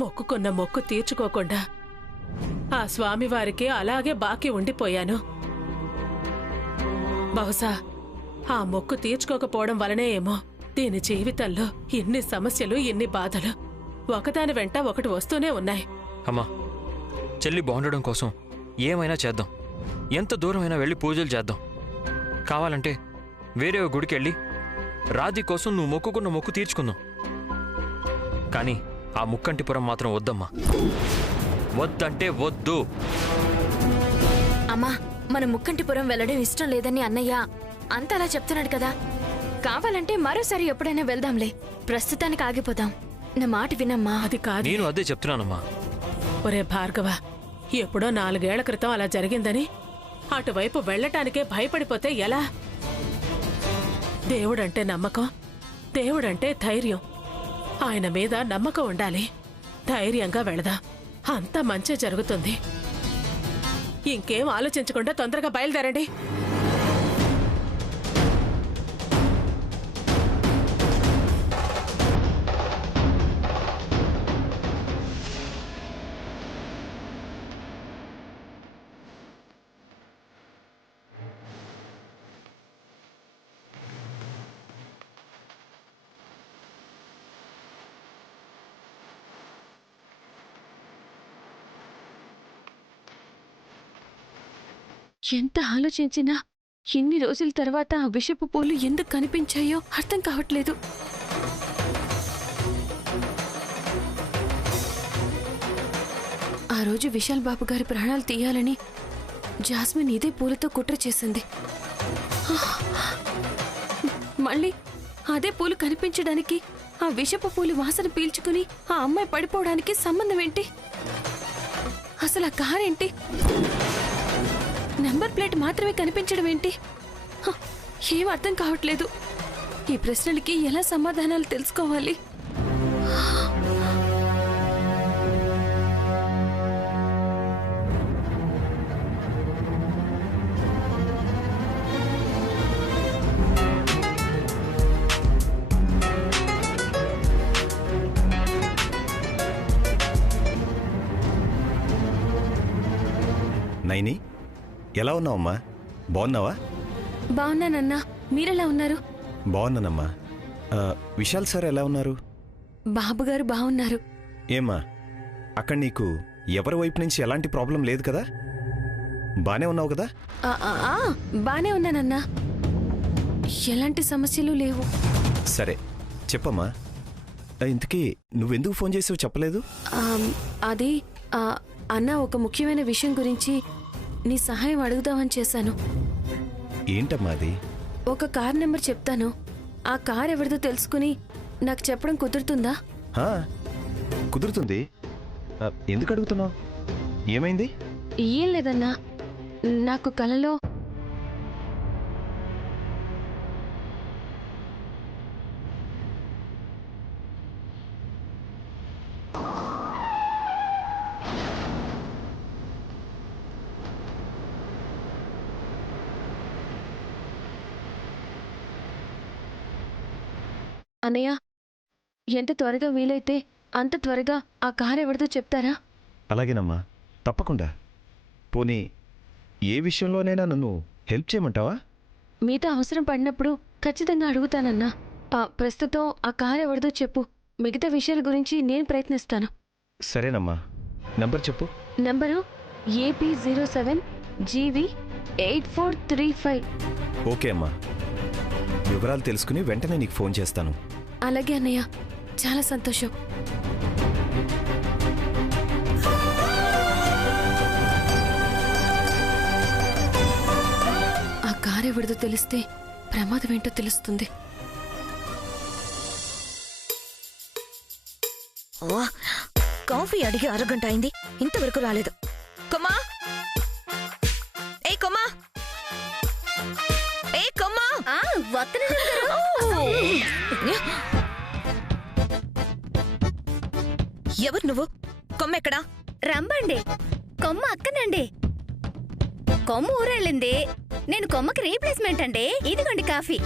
మొక్కుకున్న మొక్కు తీర్చుకోకుండా ఆ స్వామివారికి అలాగే బాకీ ఉండిపోయాను. బహుశా ఆ మొక్కు తీర్చుకోకపోవడం వలనే ఏమో దీని జీవితంలో ఇన్ని సమస్యలు, ఇన్ని బాధలు ఒకదాని వెంట ఒకటి వస్తూనే ఉన్నాయి. అమ్మా, చెల్లి బాగుండడం కోసం ఏమైనా చేద్దాం. ఎంత దూరమైనా వెళ్ళి పూజలు చేద్దాం. కావాలంటే వేరే గుడికి వెళ్ళి రాధి కోసం నువ్వు మొక్కుకున్న మొక్కు తీర్చుకుందాం. కానీ ఆ ముక్కంటిపురం మాత్రం వద్దమ్మా. వద్దంటే వద్దు. అమ్మా, మన ముక్కంటిపురం వెళ్ళడం ఇష్టం లేదని అన్నయ్య అంతలా చెప్తున్నాడు కదా. కావాలంటే మరోసారి ఎప్పుడైనా వెళ్దాంలే. ప్రస్తుతానికి ఆగిపోదాం. నా మాట వినమ్మా. అది కాదు. నేను అదే చెప్తున్నానమ్మా. ఒరే భార్గవ, ఎప్పుడో 4 ఏళ్ల క్రితం అలా జరిగిందని అటువైపు వెళ్లటానికే భయపడిపోతే ఎలా? దేవుడంటే నమ్మకం, దేవుడంటే ధైర్యం. ఆయన మీద నమ్మకం ఉండాలి. ధైర్యంగా వెళదాం. అంతా మంచి జరుగుతుంది. ఇంకేం ఆలోచించకుండా తొందరగా బయలుదేరండి. ఎంత ఆలోచించినా ఇన్ని రోజుల తర్వాత ఆ విషపు పూలు ఎందుకు కనిపించాయో అర్థం కావట్లేదు. ఆ రోజు విశాల్ బాబు గారి ప్రాణాలు తీయాలని జాస్మిన్ ఇదే పూలతో కుట్ర చేసింది. మళ్ళీ అదే పూలు కనిపించడానికి ఆ విషపు పూలు వాసన పీల్చుకుని ఆ అమ్మాయి పడిపోవడానికి సంబంధం ఏంటి? అసలు ఆ కారేంటి? నెంబర్ ప్లేట్ మాత్రమే కనిపించడం ఏంటి? ఏం అర్థం కావట్లేదు. ఈ ప్రశ్నలకి ఎలా సమాధానాలు తెలుసుకోవాలి? నైని, ఎలా ఉన్నావమ్మా? బాగున్నావా? బాగున్నానన్నా. మీరెలా ఉన్నారు? బాగున్నానమ్మా. విశాల్ సార్ ఎలా ఉన్నారు? బాబుగారు బాగున్నారు. ఏమ్మా, అక్కడ నీకు ఎవరి వైపు నుంచి ఎలాంటి ప్రాబ్లం లేదు కదా? బానే ఉన్నావు కదా? బానే ఉన్నానన్నా. ఎలాంటి సమస్యలు లేవు. సరే చెప్పమ్మా. ఇంతకీ నువ్వెందుకు ఫోన్ చేసావు చెప్పలేదు? అది అన్న, ఒక ముఖ్యమైన విషయం గురించి నీ సహాయం అడుగుదామని చేశాను. ఏంటమ్మా అది? ఒక కార్ నెంబర్ చెప్తాను. ఆ కార్ ఎవరిదో తెలుసుకుని నాకు చెప్పడం కుదురుతుందా? కుదురుతుంది. ఎందుకు అడుగుతున్నావు? ఏమైంది? ఏం లేదన్నా, నాకు కలలో అన్నయ్య, ఎంత త్వరగా వీలైతే అంత త్వరగా ఆ కార్ ఎవరిదో చెప్తారా? అలాగేనమ్మా, తప్పకుండా. పోనీ ఏ విషయంలోనైనా నన్ను హెల్ప్ చేయమంటావా? మీతో అవసరం పడినప్పుడు ఖచ్చితంగా అడుగుతానన్నా. ప్రస్తుతం ఆ కార్ ఎవరిదో చెప్పు. మిగతా విషయాల గురించి నేను ప్రయత్నిస్తాను. సరేనమ్మా, నంబర్ చెప్పు. Number AP07 GV 8435. ఓకే అమ్మా, వివరాలు తెలుసుకుని వెంటనే నీకు ఫోన్ చేస్తాను. అలాగే అన్నయ్య, చాలా సంతోషం. ఆ కారు ఎవరిదో తెలిస్తే ప్రమాదం ఏంటో తెలుస్తుంది. కాఫీ అడిగి అరగంట అయింది, ఇంతవరకు రాలేదు. కొమ్మా, ఏ కొమ్మా, ఏ కొమ్మా. ఎవరు నువ్వు? కొమ్మెక్కడా? రమ్మండి, కొమ్మ అక్కనండి. కొమ్మ ఊరెళ్ళింది, నేను కొమ్మకి రీప్లేస్మెంట్ అండి. ఇదిగోండి కాఫీ.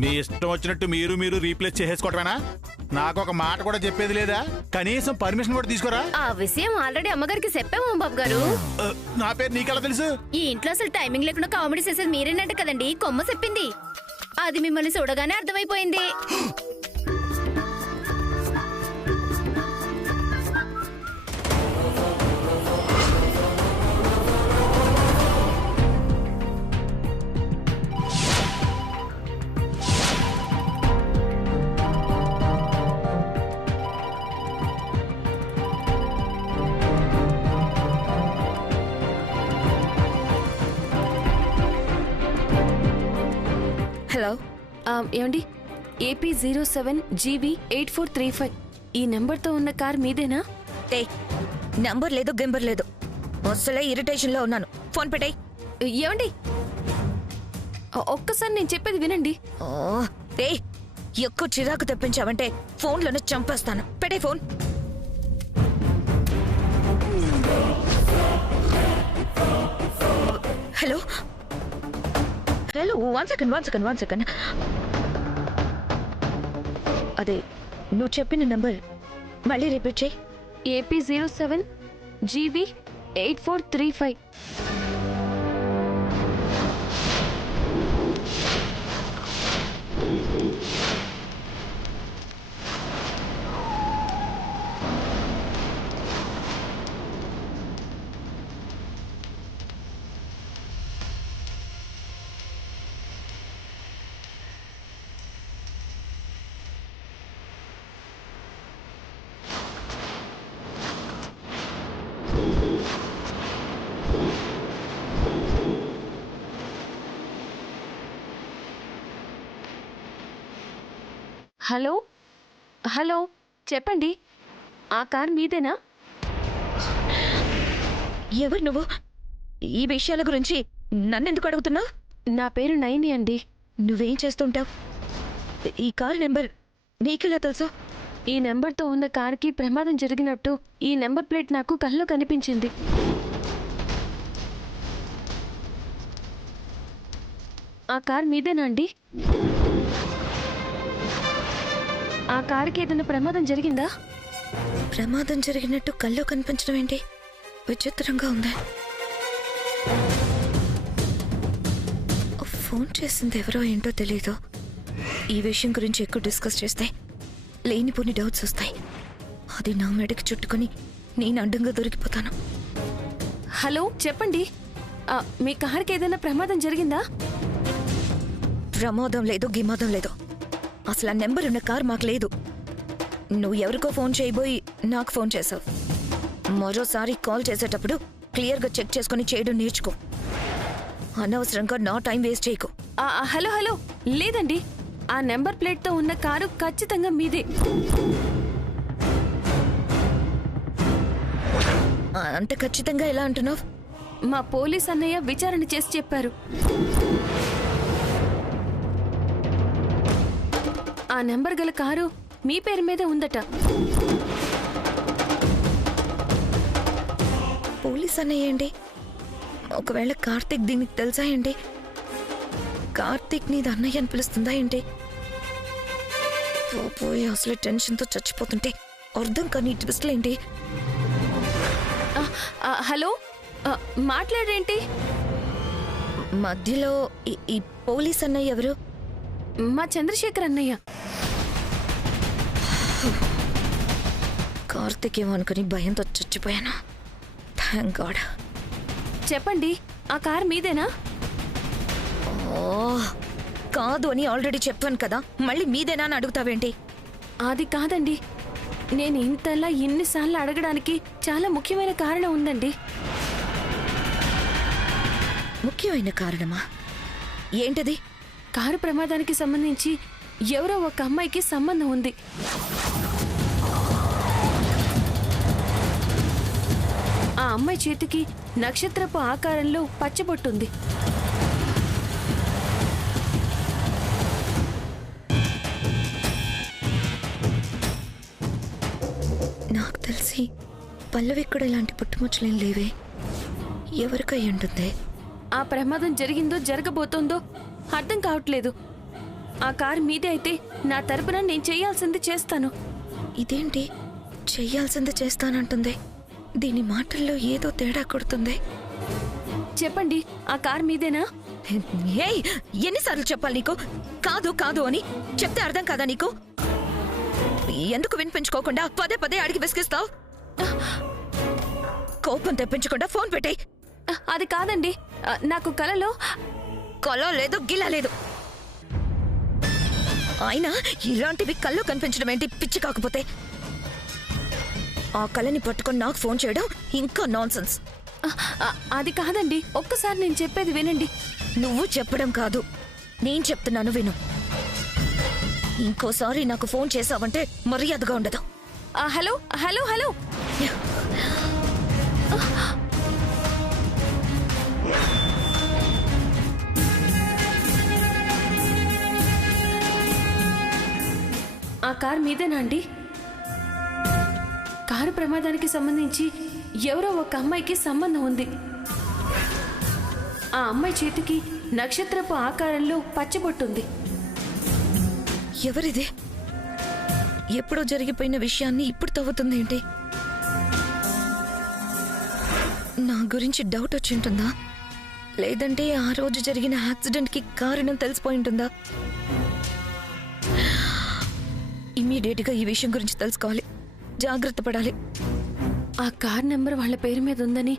మీ ఇష్టం వచ్చినట్టు మీరు రీప్లేస్ చేసేసుకోవటమేనా? నాకు ఒక మాట కూడా చెప్పేది లేదా? కనీసం పర్మిషన్ కూడా తీసుకోరా? ఆ విషయం ఆల్రెడీ అమ్మగారికి చెప్పాము బాబు గారు. నా పేరు నీకెలా తెలుసు? ఈ ఇంట్లో అసలు టైమింగ్ లేకుండా కామెడీ చేసేది మీరేనట్టు కదండి. కొమ్మ చెప్పింది, అది మిమ్మల్ని చూడగానే అర్థమైపోయింది. హలో, ఏమండి, AP07GB8435 ఈ నెంబర్తో ఉన్న కార్ మీదేనా? ఏ నంబర్ లేదు, గెంబర్ లేదు. అసలే ఇరిటేషన్ లో ఉన్నాను. ఫోన్ పెట్టేయ్. ఏమండి, ఒక్కసారి నేను చెప్పేది వినండి. ఓ ఏ ఎక్కువ చిరాకు తెప్పించావంటే ఫోన్లోనే చంపేస్తాను. పెట్టే phone. Hello hello, one second. అదే నువ్వు చెప్పిన నంబర్ మళ్ళీ రిపీట్ చేయి. AP07GB8435. హలో, చెప్పండి, ఆ కార్ మీదేనా? ఎవరు నువ్వు? ఈ విషయాల గురించి నన్నెందుకు అడుగుతున్నావు? నా పేరు నైని అండి. నువ్వేం చేస్తుంటావు? ఈ కార్ నెంబర్ నీకెలా తెలుసు? ఈ నెంబర్తో ఉన్న కార్కి ప్రమాదం జరిగినట్టు ఈ నెంబర్ ప్లేట్ నాకు కల్లో కనిపించింది. ఆ కార్ మీదేనా అండి? ఆ కార్కి ఏదైనా ప్రమాదం జరిగిందా? ప్రమాదం జరిగినట్టు కల్లో కనిపించడం ఏంటి? విచిత్రంగా ఉంది. ఫోన్ చేసింది ఎవరో ఏంటో తెలీదు. ఈ విషయం గురించి ఎక్కువ డిస్కస్ చేస్తే లేనిపోని డౌట్స్ వస్తాయి. అది నా మెడకి చుట్టుకొని నేను అడ్డంగా దొరికిపోతాను. హలో, చెప్పండి, మీ కార్కి ఏదైనా ప్రమాదం జరిగిందా? ప్రమాదం లేదు, గిమాదం లేదు. అసలు ఆ నెంబర్ ఉన్న కార్ మాకు లేదు. నువ్వు ఎవరికో ఫోన్ చేయబోయి నాకు ఫోన్ చేసావు. మరోసారి కాల్ చేసేటప్పుడు క్లియర్గా చెక్ చేసుకుని చేయడం నేర్చుకో. అనవసరంగా నా టైం వేస్ట్ చేయకు. హలో, లేదండి, ఆ నెంబర్ ప్లేట్తో ఉన్న కారు ఖచ్చితంగా మీదే. అంత ఖచ్చితంగా ఎలా అంటున్నావు? మా పోలీస్ అన్నయ్య విచారణ చేసి చెప్పారు. ఆ నెంబర్ గల కారు మీ పేరు మీద ఉందట. పోలీస్ అన్నయ్యండి? ఒకవేళ కార్తీక్ దీనికి తెలుసా ఏంటి? కార్తీక్ నీది అన్నయ్య అని పిలుస్తుందా ఏంటి? పోయి అసలు టెన్షన్తో చచ్చిపోతుంటే అర్థం కానీ ట్విస్ట్లేంటి? హలో, మాట్లాడేంటి? మధ్యలో ఈ పోలీస్ అన్నయ్య ఎవరు? మా చంద్రశేఖర్ అన్నయ్య. కార్తీక్ ఏమో అనుకుని భయంతో చచ్చిపోయాను. Thank God. చెప్పండి, ఆ కార్ మీదేనా? కాదు అని ఆల్రెడీ చెప్పాను కదా, మళ్ళీ మీదేనా అని అడుగుతావేంటి? అది కాదండి, నేను ఇంతలా ఇన్నిసార్లు అడగడానికి చాలా ముఖ్యమైన కారణం ఉందండి. ముఖ్యమైన కారణమా? ఏంటది? కారు ప్రమాదానికి సంబంధించి ఎవరో ఒక అమ్మాయికి సంబంధం ఉంది. ఆ అమ్మాయి చేతికి నక్షత్రపు ఆకారంలో పచ్చబొట్టుంది. నాకు తెలిసి పల్లవి కూడా ఇలాంటి పుట్టుమచ్చలేం లేవే. ఎవరికై ఉంటుంది? ఆ ప్రమాదం జరిగిందో జరగబోతోందో అర్థం కావట్లేదు. ఆ కారు మీదే అయితే నా తరపున నేను చేయాల్సింది చేస్తాను. ఇదేంటి చెయ్యాల్సింది చేస్తానంటుంది? దీని మాటల్లో ఏదో తేడా కొడుతుంది. చెప్పండి, ఆ కారు మీదేనా? ఏయ్, ఎన్నిసార్లు చెప్పాలి నీకు కాదు కాదు అని? చెప్తే అర్థం కాదా నీకు? ఎందుకు వినిపించుకోకుండా పదే పదే అడిగి విసిగిస్తావు? కోపం తెప్పించకుండా ఫోన్ పెట్టేయ్. అది కాదండి, నాకు కలలో కొల లేదు గిలా లేదు. అయినా ఇలాంటివి కళ్ళు కనిపించడం ఏంటి పిచ్చి కాకపోతే? ఆ కళని పట్టుకొని నాకు ఫోన్ చేయడం ఇంకా నాన్సెన్స్. అది కాదండి, ఒక్కసారి నేను చెప్పేది వినండి. నువ్వు చెప్పడం కాదు, నేను చెప్తున్నాను విను. ఇంకోసారి నాకు ఫోన్ చేసావంటే మర్యాదగా ఉండదు. Hello hello hello. ఆ కారు మీదేనా అండి? కారు ప్రమాదానికి సంబంధించి ఎవరో ఒక అమ్మాయికి సంబంధం ఉంది. ఆ అమ్మాయి చేతికి నక్షత్రపు ఆకారంలో పచ్చబొట్టుంది. ఎవరిది? ఎప్పుడో జరిగిపోయిన విషయాన్ని ఇప్పుడు తవ్వుతుంది ఏంటి? నా గురించి డౌట్ వచ్చి ఉంటుందా? లేదంటే ఆ రోజు జరిగిన యాక్సిడెంట్కి కారణం తెలిసిపోయి ఉంటుందా? ఇమ్మీడియట్గా ఈ విషయం గురించి తెలుసుకోవాలి, జాగ్రత్త పడాలి. ఆ కార్ నెంబర్ వాళ్ళ పేరు మీద ఉందని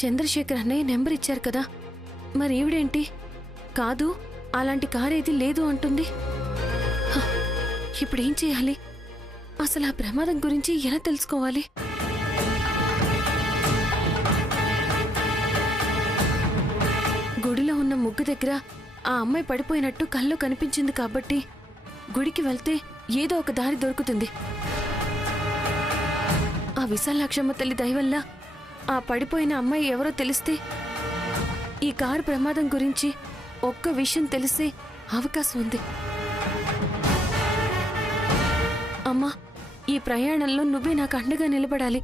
చంద్రశేఖర్ అన్నయ్య నెంబర్ ఇచ్చారు కదా, మరి ఈవిడేంటి కాదు అలాంటి కార్ ఏది లేదు అంటుంది? ఇప్పుడేం చేయాలి? అసలు ఆ ప్రమాదం గురించి ఎలా తెలుసుకోవాలి? గుడిలో ఉన్న ముగ్గు దగ్గర ఆ అమ్మాయి పడిపోయినట్టు కల్లో కనిపించింది కాబట్టి గుడికి వెళ్తే ఏదో ఒక దారి దొరుకుతుంది. ఆ విశాలాక్షమ్మ తల్లి దయవల్ల ఆ పడిపోయిన అమ్మాయి ఎవరో తెలిస్తే ఈ కారు ప్రమాదం గురించి ఒక్క విషయం తెలిసే అవకాశం ఉంది. అమ్మా, ఈ ప్రయాణంలో నువ్వే నాకు అండగా నిలబడాలి.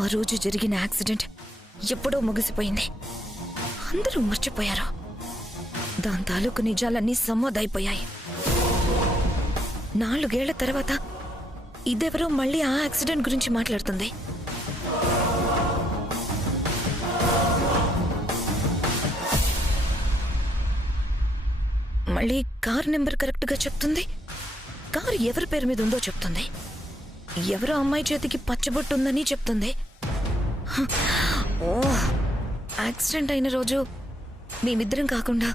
ఆ రోజు జరిగిన యాక్సిడెంట్ ఎప్పుడో ముగిసిపోయింది, అందరూ మర్చిపోయారు. దాని తాలూకు నిజాలన్నీ సమ్మోదైపోయాయి. 4 ఏళ్ల తర్వాత ఇదెవరో మళ్ళీ ఆ యాక్సిడెంట్ గురించి మాట్లాడుతుంది. మళ్ళీ కార్ నెంబర్ కరెక్ట్గా చెప్తుంది, కారు ఎవరి పేరు మీద ఉందో చెప్తుంది, ఎవరో అమ్మాయి చేతికి పచ్చబొట్టు ఉందని చెప్తుంది. ఓ, యాక్సిడెంట్ అయిన రోజు మేమిద్దరం కాకుండా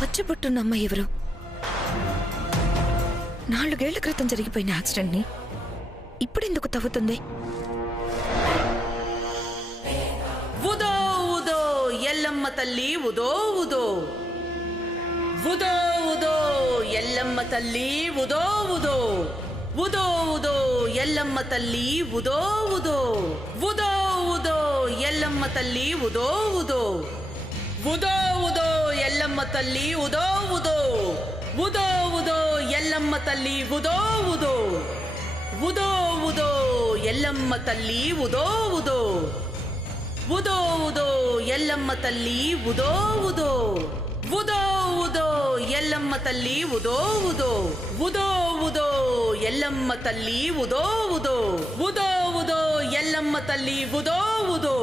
పచ్చబొట్టున్న అమ్మాయి ఎవరు? 4 ఏళ్ల క్రితం జరిగిపోయిన యాక్సిడెంట్ని ఇప్పుడెందుకు తవ్వుతుంది? ఉదో ఉదో ఎల్లమ్మ తల్లి ఉదో ఉదో, ఉదో ఉదో ఎల్లమ్మ తల్లి ఉదో ఉదో, ఉదో ఉదో ఎల్లమ్మ తల్లి ఉదో ఉదో, ఉదో ఉదో ఎల్లమ్మ తల్లి ఉదో ఉదో, ఉదో ఉదో ఎల్లమ్మ తల్లి ఉదో ఉదో, ఉదో ఉదో ఎల్లమ్మ తల్లి ఉదో ఉదో, ఉదో ఉదో ఎల్లమ్మ తల్లి ఉదో ఉదో, ఉదో ఉదో ఎల్లమ్మ తల్లి ఉదో ఉదో, ఉదో ఉదో ఎల్లమ్మ తల్లి ఉదో ఉదో, ఉదో ఉదో ఎల్లమ్మ తల్లి ఉదో ఉదో, ఉదో ఉదో ఎల్లమ్మ తల్లి ఉదో ఉదో.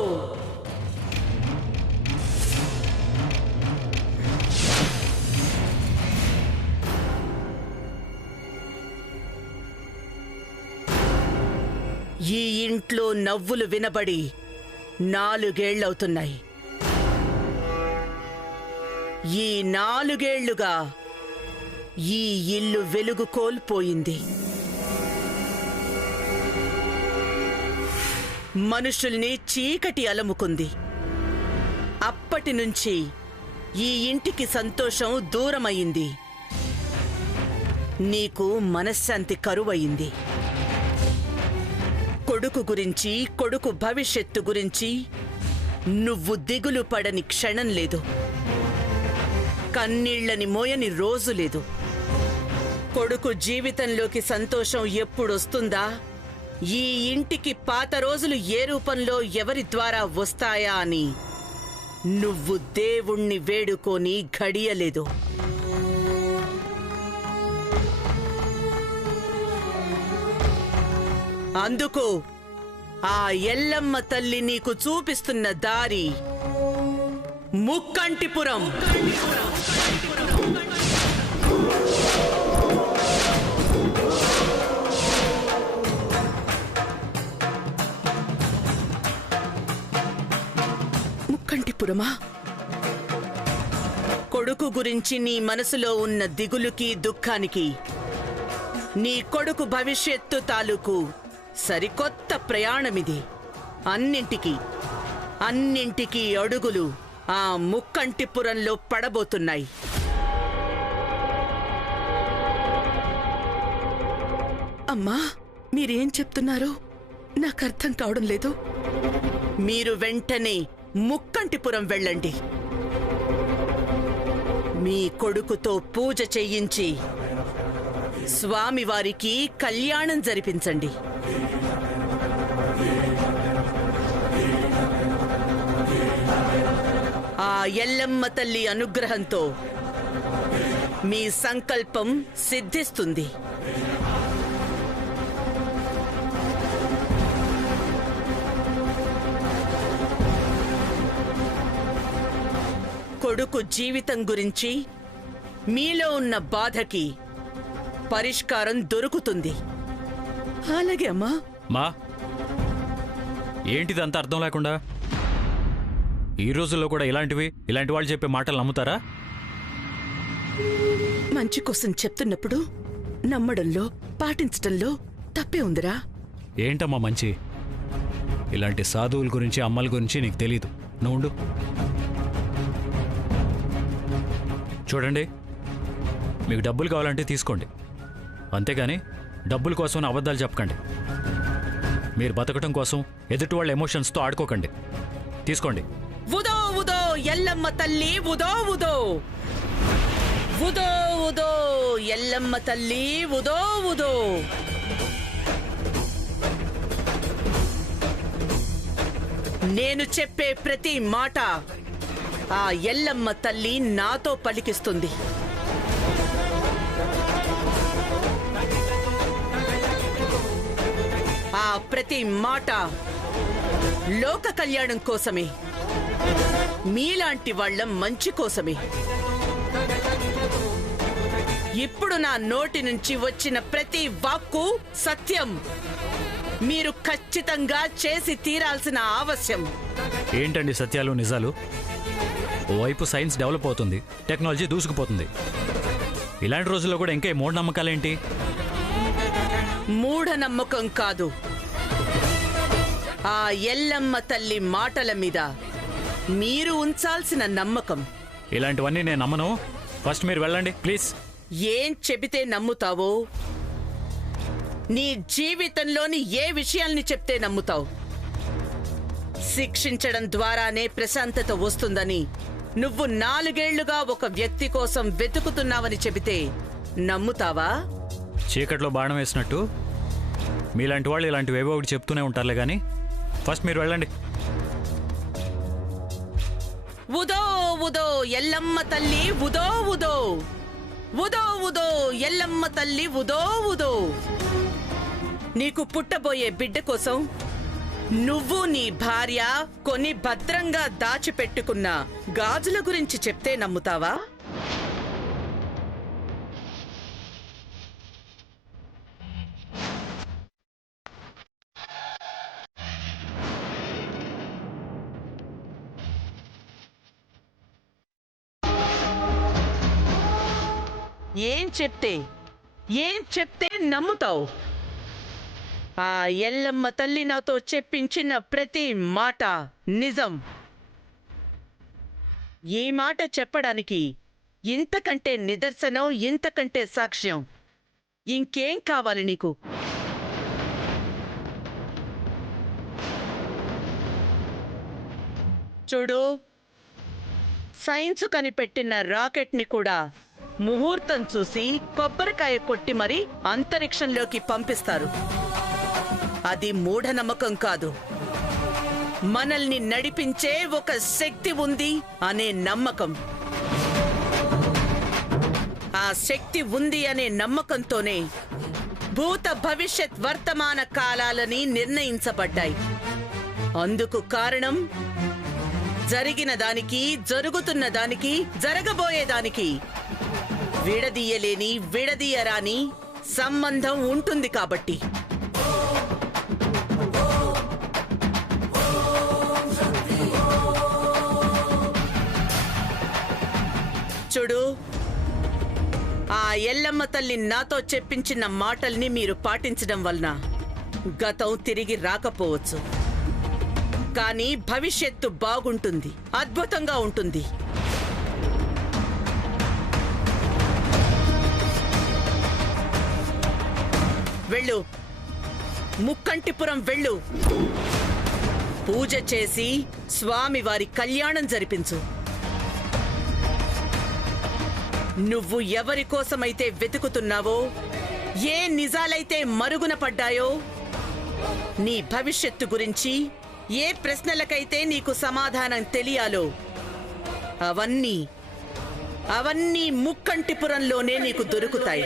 ఈ ఇంట్లో నవ్వులు వినబడి 4 ఏళ్లవుతున్నాయి. ఈ 4 ఏళ్లుగా ఈ ఇల్లు వెలుగు కోల్పోయింది. మనుషుల్ని చీకటి అలముకుంది. అప్పటి నుంచి ఈ ఇంటికి సంతోషం దూరమయ్యింది. నీకు మనశ్శాంతి కరువయింది. కొడుకు గురించి, కొడుకు భవిష్యత్తు గురించి నువ్వు దిగులు పడని క్షణం లేదు. కన్నీళ్లని మోయని రోజు లేదు. కొడుకు జీవితంలోకి సంతోషం ఎప్పుడొస్తుందా ఈ ఇంటికి పాత రోజులు ఏ రూపంలో ఎవరి ద్వారా వస్తాయా అని నువ్వు దేవుణ్ణి వేడుకొని ఘడియలేదు. అందుకు ఆ ఎల్లమ్మ తల్లి నీకు చూపిస్తున్న దారి ముక్కంటిపురం. ముక్కంటిపురమా? కొడుకు గురించి నీ మనసులో ఉన్న దిగులుకి దుఃఖానికి నీ కొడుకు భవిష్యత్తు తాలూకు సరికొత్త ప్రయాణమిది. అన్నింటికీ అడుగులు ఆ ముక్కంటిపురంలో పడబోతున్నాయి. అమ్మా, మీరేం చెప్తున్నారో నాకు అర్థం కావడం లేదు. మీరు వెంటనే ముక్కంటిపురం వెళ్ళండి. మీ కొడుకుతో పూజ చేయించి స్వామివారికి కళ్యాణం జరిపించండి. ఆ ఎల్లమ్మ తల్లి అనుగ్రహంతో మీ సంకల్పం సిద్ధిస్తుంది. కొడుకు జీవితం గురించి మీలో ఉన్న బాధకి పరిష్కారం దొరుకుతుంది. అలాగే అమ్మా. మా ఏంటిదంత అర్థం లేకుండా? ఈ రోజుల్లో కూడా ఇలాంటి వాళ్ళు చెప్పే మాటలు నమ్ముతారా? మంచి కోసం చెప్తున్నప్పుడు నమ్మడంలో పాటించడంలో తప్పే ఉందిరా. ఏంటమ్మా మంచి? ఇలాంటి సాధువుల గురించి అమ్మల గురించి నీకు తెలీదు. నువ్వు చూడండి, మీకు డబ్బులు కావాలంటే తీసుకోండి, అంతేగాని డబ్బుల కోసం అబద్ధాలు చెప్పకండి. మీరు బతకటం కోసం ఎదుటి వాళ్ళ ఎమోషన్స్తో ఆడుకోకండి. తీసుకోండి. ఉదో ఉదో ఎల్లమ్మ తల్లి, ఉదో ఉదో ఉదో ఉదో ఎల్లమ్మ తల్లి, ఉదో ఉదో. నేను చెప్పే ప్రతి మాట ఆ ఎల్లమ్మ తల్లి నాతో పలికిస్తుంది. ఆ ప్రతి మాట లోక కళ్యాణం కోసమే, మీలాంటి వాళ్ళ మంచి కోసమే. ఇప్పుడు నా నోటి నుంచి వచ్చిన ప్రతి వాక్కు సత్యం. మీరు ఖచ్చితంగా చేసి తీరాల్సిన ఆవశ్యం. ఏంటండి సత్యాలు నిజాలు? ఓవైపు సైన్స్ డెవలప్ అవుతుంది, టెక్నాలజీ దూసుకుపోతుంది. ఇలాంటి రోజుల్లో కూడా ఇంకా మూఢనమ్మకాలేంటి? మూఢనమ్మకం కాదు, ఆ ఎల్లమ్మ తల్లి మాటల మీద మీరు ఉంచాల్సిన నమ్మకం. ఇలాంటివన్నీ నేను నమ్మను. ఫస్ట్ మీరు వెళ్ళండి ప్లీజ్. ఏం చెబితే నమ్ముతావో, నీ జీవితంలోని ఏ విషయాల్ని చెప్తే నమ్ముతావు? శిక్షించడం ద్వారానే ప్రశాంతత వస్తుందని నువ్వు 4 ఏళ్లుగా ఒక వ్యక్తి కోసం వెతుకుతున్నావని చెబితే నమ్ముతావా? చీకట్లో బాణం వేసినట్టు మీలాంటి వాళ్ళు ఇలాంటివేవో ఒకటి చెప్తూనే ఉంటారులే కానీ ఫస్ట్ మీరు వెళ్ళండి. ఉదో ఉదో ఎల్లమ్మ తల్లి, ఉదో ఉదో ఉదో ఉదో ఎల్లమ్మ తల్లి, ఉదో ఉదో. నీకు పుట్టబోయే బిడ్డ కోసం నువ్వు నీ భార్య కొని భద్రంగా దాచిపెట్టుకున్న గాజుల గురించి చెప్తే నమ్ముతావా? ఏం చెప్తే నమ్ముతావు? ఆ ఎల్లమ్మ తల్లి నాతో చెప్పించిన ప్రతి మాట నిజం. ఈ మాట చెప్పడానికి ఇంతకంటే నిదర్శనం, ఇంతకంటే సాక్ష్యం ఇంకేం కావాలి నీకు? చూడు, సైన్స్ కనిపెట్టిన రాకెట్ని కూడా ముహూర్తం చూసి కొబ్బరికాయ కొట్టి మరీ అంతరిక్షంలోకి పంపిస్తారు. అది మూఢనమ్మకం కాదు, మనల్ని నడిపించే ఒక శక్తి ఉంది అనే నమ్మకం. ఆ శక్తి ఉంది అనే నమ్మకంతోనే భూత భవిష్యత్ వర్తమాన కాలాలని నిర్ణయించబడ్డాయి. అందుకు కారణం జరిగిన దానికి, జరుగుతున్న దానికి, జరగబోయేదానికి విడదీయలేని, విడదీయరాని సంబంధం ఉంటుంది కాబట్టి. చూడు, ఆ ఎల్లమ్మ తల్లి నాతో చెప్పించిన మాటల్ని మీరు పాటించడం వలన గతం తిరిగి రాకపోవచ్చు, కానీ భవిష్యత్తు బాగుంటుంది, అద్భుతంగా ఉంటుంది. వెళ్ళు, ముక్కంటిపురం వెళ్ళు. పూజ చేసి స్వామివారి కళ్యాణం జరిపించు. నువ్వు ఎవరి కోసమైతే వెతుకుతున్నావో, ఏ నిజాలైతే మరుగున పడ్డాయో, నీ భవిష్యత్తు గురించి ఏ ప్రశ్నలకైతే నీకు సమాధానం తెలియాలో అవన్నీ ముక్కంటిపురంలోనే నీకు దొరుకుతాయి.